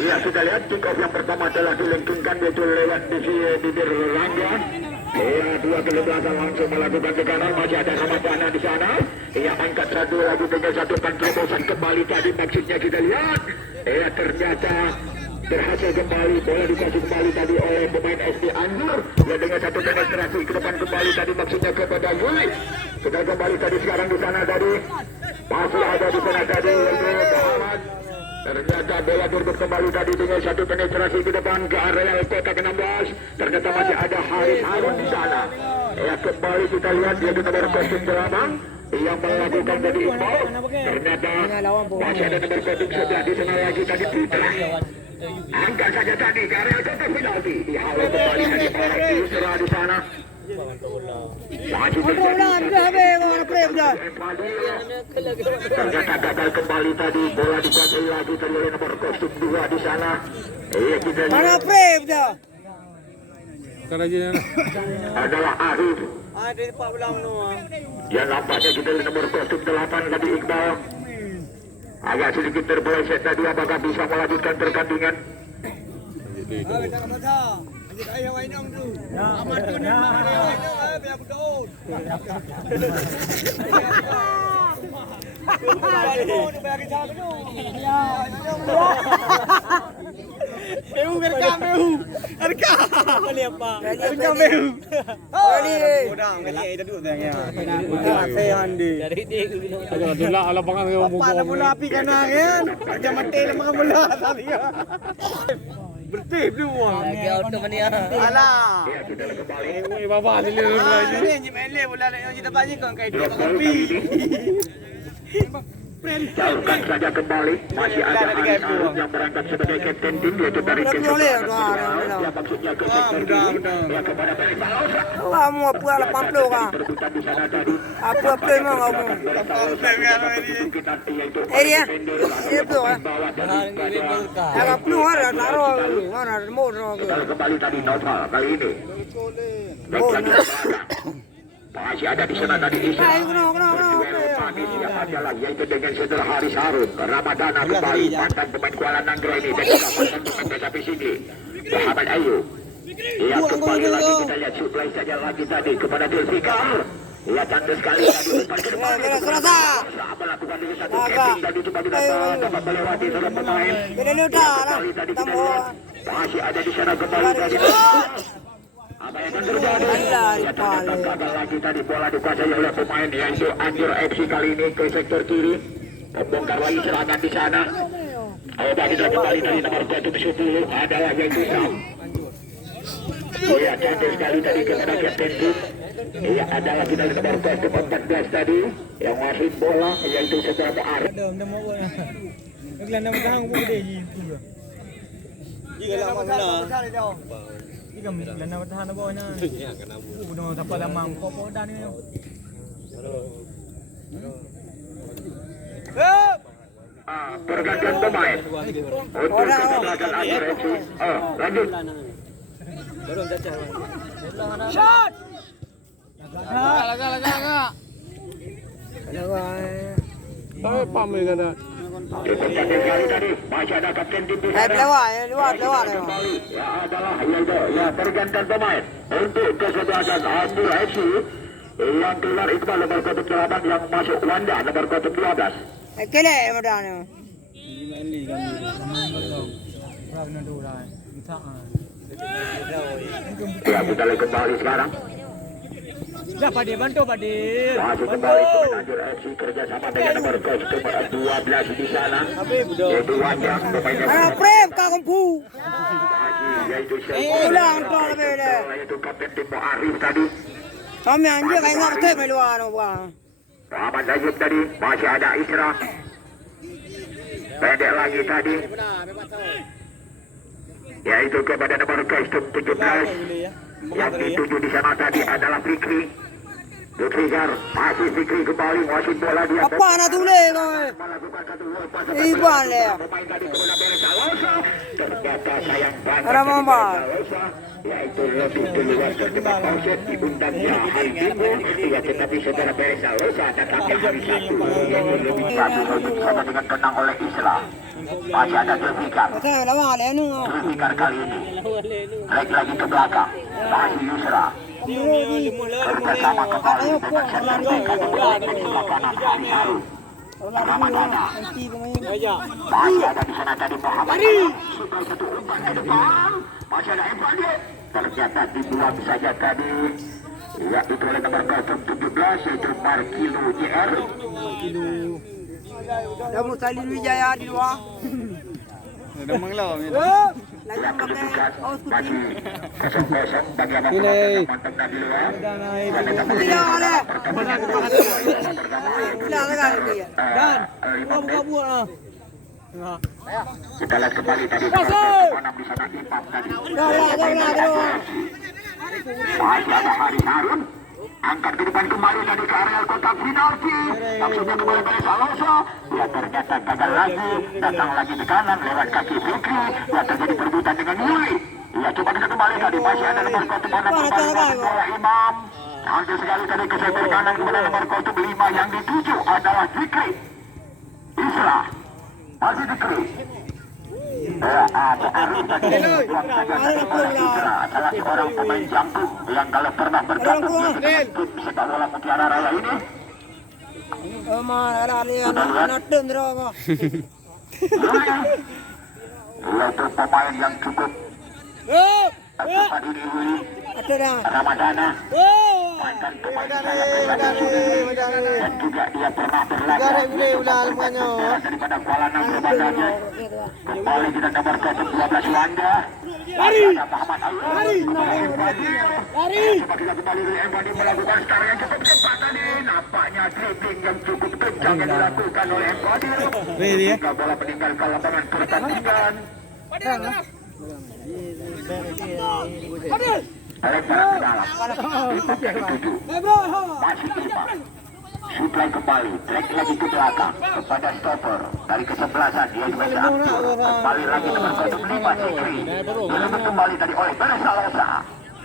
Ya, kita lihat kick off yang pertama telah dilengkungkan yaitu lewat bibir Rangga. Ya, dua ke belakang langsung melakukan ke kanan, masih ada Ramadana di sana. Ya, angkat satu lagi dengan satu terobosan kembali tadi maksudnya kita lihat. Ya, ternyata berhasil kembali, bola dikasih kembali tadi oleh pemain SD Anjur. Ya, dengan satu penetrasi ke depan kembali tadi maksudnya kepada Yuli. Sudah kembali tadi sekarang di sana tadi. Masih ada di sana tadi yaitu Muhammad. Ternyata bola berbut kembali tadi dengan satu penetrasi ke depan ke area kotak 16. Ternyata masih ada Haris Harun di sana. Ya, kembali kita lihat dia di nomor kostum 8 yang melakukan tadi imbau. Ternyata masih ada nomor kostum 11 di sana lagi tadi Putra. Angkat saja tadi ke area kotak penalti. Dihalau kembali tadi oleh Isra di sana. Ternyata gagal kembali tadi, bola dikuasai lagi tadi oleh nomor kostum 2 di sana. Mana Prem dah? Adalah Arif. Yang nampaknya kita lihat nomor kostum 8 tadi Iqbal. Agak sedikit terpeleset tadi, apakah bisa melanjutkan pertandingan? Ayo Ainam tu. Amat tu ni mana Ainam biar aku tahu. Behu rekam behu. Rekam. Boleh apa? Rekam behu. Boleh. Udang kali ada duduk tanya. Saya handi. Dari dia ke bila lapangan ke muka. Apa bola api kana kan? Jam mati makan bola tadi. Bertip semua. Lagi auto mania. Alah. Woi bapa ni lagi. Ni mele bola lagi kita bagi kau kai dia kopi. Jauhkan saja kembali. Masih ada Harun yang berangkat sebagai kapten tim yaitu dari ya maksudnya ke sektor kiri. Ya kepada Felix Salosa. Kamu apa lah pamplo kan? Apa memang kamu? Area. Ini tu ah. Agak keluar taruh mana motor. Kembali tadi Nova kali ini. Masih ada di sana tadi Isa. Yang ada lagi yaitu dengan saudara Haris Harun. Ramadana kembali mantan pemain Kuala Nanggra ini dan juga mantan pemain Besapi Singgi. Muhammad Ayu. Ia kembali lagi kita lihat supply saja lagi tadi kepada Zulfikar. Ia cantik sekali tadi umpan ke depan. Melakukan dengan satu capping tadi coba dapat melewati seorang pemain. Masih ada di sana kembali tadi. Apa yang akan terjadi? Gagal lagi tadi bola dikuasai oleh pemain yaitu Anjur FC kali ini ke sektor kiri. Membongkar lagi serangan di sana. Ayo bagi kembali dari nomor 10 adalah yaitu Sam. Ia cantik sekali tadi kepada kapten tim. Ia adalah kita di nomor 14 tadi yang masih bola yaitu secara Arif. Lana bertahan apa ina? Udah dapat lamang kau dah ni. Pergantian pemain untuk kesebelasan Anjur FC. Lanjut. Shot. Laga. Pamil ada. Cukup cantik sekali tadi. Masih ada kapten tim di sana. Lewat. Kembali. Ya adalah ya pergantian pemain untuk kesebelasan Anjur FC. Yang keluar Iqbal nomor kostum 8 yang masuk Wanda nomor kostum 12. Kele mudah ni. Ya kita lihat kembali sekarang. Ya bantu Padil. Masih kembali Anjur FC kerjasama dengan nomor kostum 12 di sana. Yaitu Wanda pemain. Prem kau kumpu. Yaitu Ulang tu lebih. Yaitu kapten tim Arif tadi. Kami anjir kau ingat betul meluar tu bang. Muhammad Ayub tadi masih ada Isra. Pendek lagi tadi. Yaitu kepada nomor kostum 17. Yang dituju di sana tadi adalah Fikri. Fikrizar masih Fikri kembali masih bola dia. Apa nak tulis kau? Melakukan satu Iban le. pemain tadi kepada Felix Salosa. Ternyata masa yang banyak Ada Muhammad. yaitu lebih duluan terjebak pauset di undangnya hari Minggu ya, tetapi saudara Perez Alosa datangnya hari Sabtu yaitu lebih satu sama dengan tenang oleh Islam. Masih ada Zulfikar. Zulfikar kali ini lagi ke belakang masih Yusra bersama kembali dengan Serta di sebelah kanan Hari Haru Ramadana. Masih ada di sana tadi Muhammad. Sudah satu umpan ke depan. Masih ada Evan. Ternyata dibuang saja tadi. Ya, itu oleh nomor 17 yaitu Markilo JR. Namun Salin Wijaya di luar. Udah mengelaw. Lagi pakai kaos putih. Kosong-kosong bagi abang yang mantap tadi luar. Tidak oleh. Tidak lagi ya. Dan buka-buka lah. Kita lihat kembali tadi. Mana di sana Imam tadi. Masih ada Hari Harun. Angkat ke depan kembali tadi ke area kotak penalti. Maksudnya kembali pada Salosa. Ya ternyata gagal lagi. Datang lagi ke kanan lewat kaki Fikri. Ya terjadi perebutan dengan Yuli. Ya coba kita kembali tadi. Masih ada nomor kotak mana kembali dari bola Imam. Hampir sekali tadi ke sebelah kanan kepada nomor kotak 5 yang dituju adalah Fikri. Isra. Masih Fikri. Ya, ada Arif tadi yang saja salah seorang pemain jangkung yang kalau pernah bergabung dengan tim sepak bola Mutiara Raya ini. Yaitu pemain yang cukup cepat ini Ramadana. Mantan pemain saya pribadi dan juga dia pernah berlaga daripada Kuala Namu Bandanya. Kembali kita nomor 12 Wanda. Ada Muhammad Ayu. Coba kita kembali dari Embadi melakukan skor yang cukup cepat tadi. Nampaknya dribbling yang cukup kencang yang dilakukan oleh Embadi. Hingga bola meninggalkan lapangan pertandingan. Oleh para dalam. Masih 5. Suplai kembali, track lagi ke belakang kepada stopper dari kesebelasan dia juga Abdur. Kembali lagi nomor 5 Fikri. Direbut kembali tadi oleh Perez Alosa.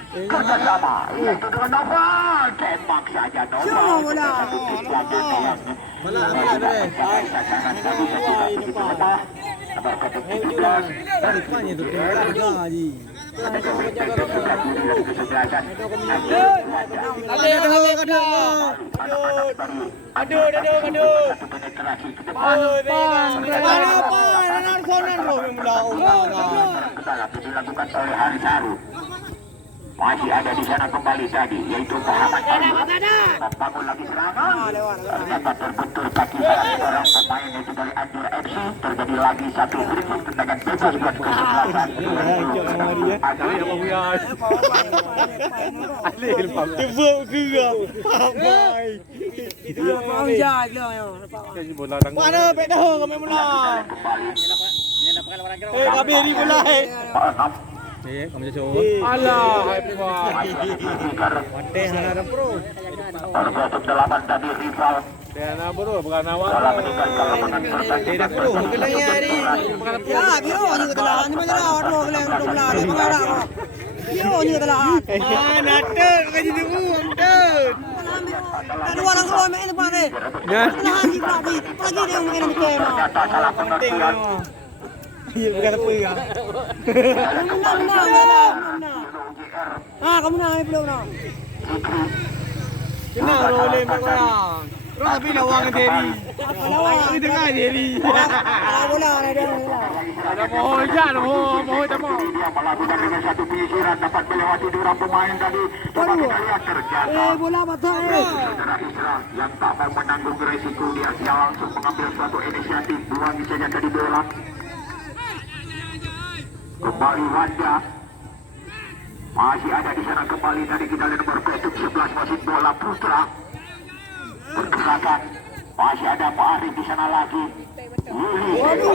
Kerjasama yaitu dengan Noval. Tembak saja Noval. Satu tim belakang yang mencapai sasaran tadi tidak begitu lemah. Nomor 17. Dilakukan oleh Hari Haru. Masih ada di sana kembali tadi yaitu Muhammad Ayu. Membangun lagi serangan. Ternyata terbentur kaki salah seorang pemain yaitu dari Anjur FC. Terjadi lagi satu free tendangan bebas buat kesebelasan. Mana pek dah kami mula. Kabiri pula. Kamu jauh. Alah, hebat. Manteh ada bro. Untuk 8 tadi rival. Dana bro, bukan awal. Dalam meninggalkan lapangan pertandingan. Tidak bro, kena hari. Ya, biar orang kita lah. Ni macam mana orang boleh untuk lah. Ni mana? Biar orang kita lah. Natal kaji dulu, natal. Ada orang keluar main depan ni. Nah, lagi lagi dia main di kema. Ternyata salah pengertian. Iya, bukan apa ya. Kamu nak belum nak? Kenal boleh berkorang. Terus tapi lawang Terry. Lawang tengah Terry. Bola ada. Ada mohon jan, mohon tak mau. Dia melakukan dengan satu penyisiran dapat melewati dua pemain tadi. Coba kita lihat ternyata. Bola patah. Saudara Isra yang tak mau menanggung resiko dia langsung mengambil suatu inisiatif buang saja tadi bola. Kembali Wanda. Masih ada di sana kembali tadi kita lihat nomor 11 wasit bola Putra. Pergerakan. Masih ada Pak Arif di sana lagi. Satu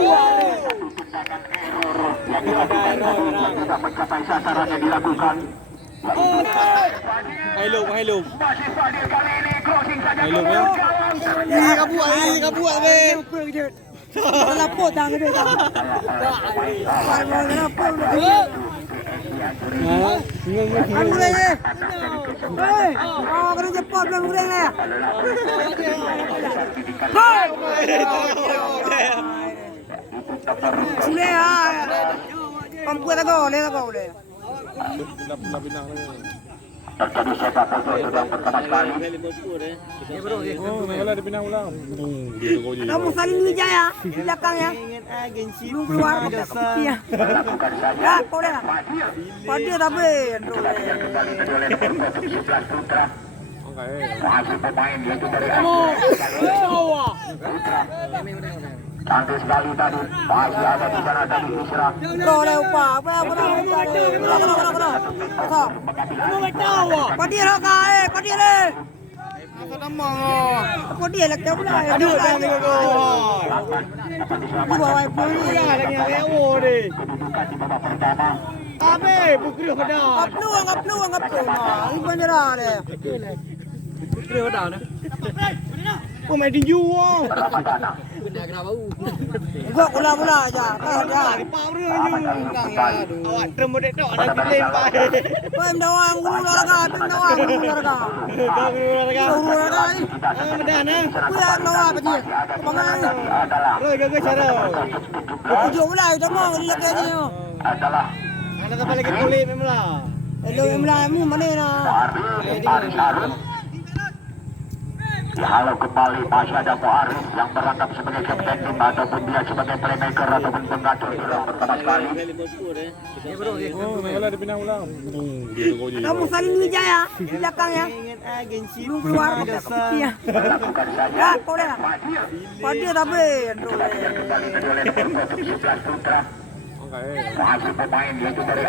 tendangan error yang dilakukan tadi yang tidak mencapai sasaran yang dilakukan. Hello. Masih Fadil kali ini crossing saja. Ini kabuat. Lapot dah gede dah. Wah, mau lapot. Kan mulai ni. Hei, kena cepat belum mulai ni. Hei. Sini ah. Pampu tak kau le. Terjadi sepak bola yang pertama sekali. Kamu saling Wijaya di belakang ya. Belum keluar ya. Ya, boleh lah. Pada tapi. Masih pemain yaitu dari cantik sekali tadi. Masih ada di sana tadi Isra. Boleh upah. Apa? Kau dia lah kau dia le. Kau dia lah kau lah. Aduh, dah ni kau. Bawa iPhone ni. Lagi yang lewo deh. Kedudukan di babak pertama. Abe, bukri hoda. Ngaplu. Nah, ini penjara le. Bukri hoda na. Pemain tinju ah. Ramadana. Gua bola aja. Kau dia. Power je. Awak termodek tok ada dilempar. Pem dawang guru olahraga, pem dawang guru olahraga. Kau olahraga. Guru olahraga ni. Medan ah. Aku yang nawa apa dia? Pangan. Adalah Roy cara. Tujuh bola itu mau dia lagi ni. adalah Ada kapal lagi kulit memang. Hello, emlamu mana nak? Aris Harun. Dihalau kembali masih ada Arif yang berangkat sebagai kapten tim ataupun dia sebagai playmaker ataupun pengatur di babak pertama sekali. Kamu saling Wijaya di belakang ya. Belum keluar ya. Ya, boleh lah. Pada tapi. Kembali kedua nomor 11 Putra. Masih pemain yaitu dari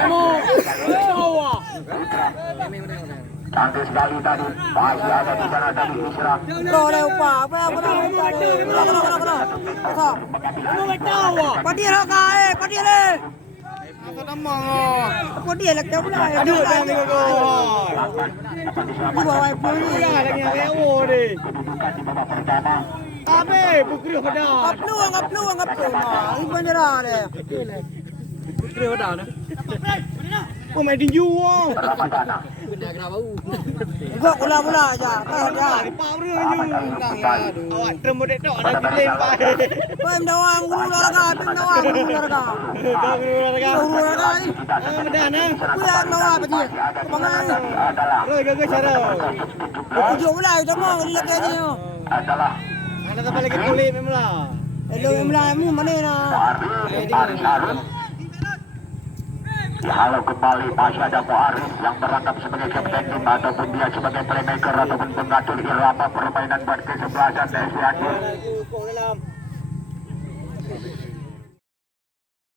cantik sekali tadi. Masih ada di sana tadi Isra. Boleh upah. Apa? Kau dia lah kau dia le. Kau dia lah kau lah. Aduh, dah ni kau. Bawa iPhone ni. Lagi yang lewo deh. Kedudukan di babak pertama. Abe, bukri hoda. Ngaplu. Nah, ini penjara le. Bukri hoda na. Pemain tinju ah. Ramadana. Gua bola aja. Kau dia. Power je. Awak termodek tok ada dilempar. Pem dawang guru olahraga, pem dawang guru olahraga. Kau olahraga. Guru olahraga ni. Medan ah. Aku yang nawa apa dia? Pangan. Adalah Roy cara. Tujuh bola itu mau dia lagi ni. adalah Ada kapal lagi kulit memang. Hello, emlamu mana nak? Aris Harun. Dihalau kembali masih ada Arif yang berangkat sebagai kapten tim ataupun dia sebagai playmaker ataupun pengatur irama permainan buat kesebelasan Desian. Dalam.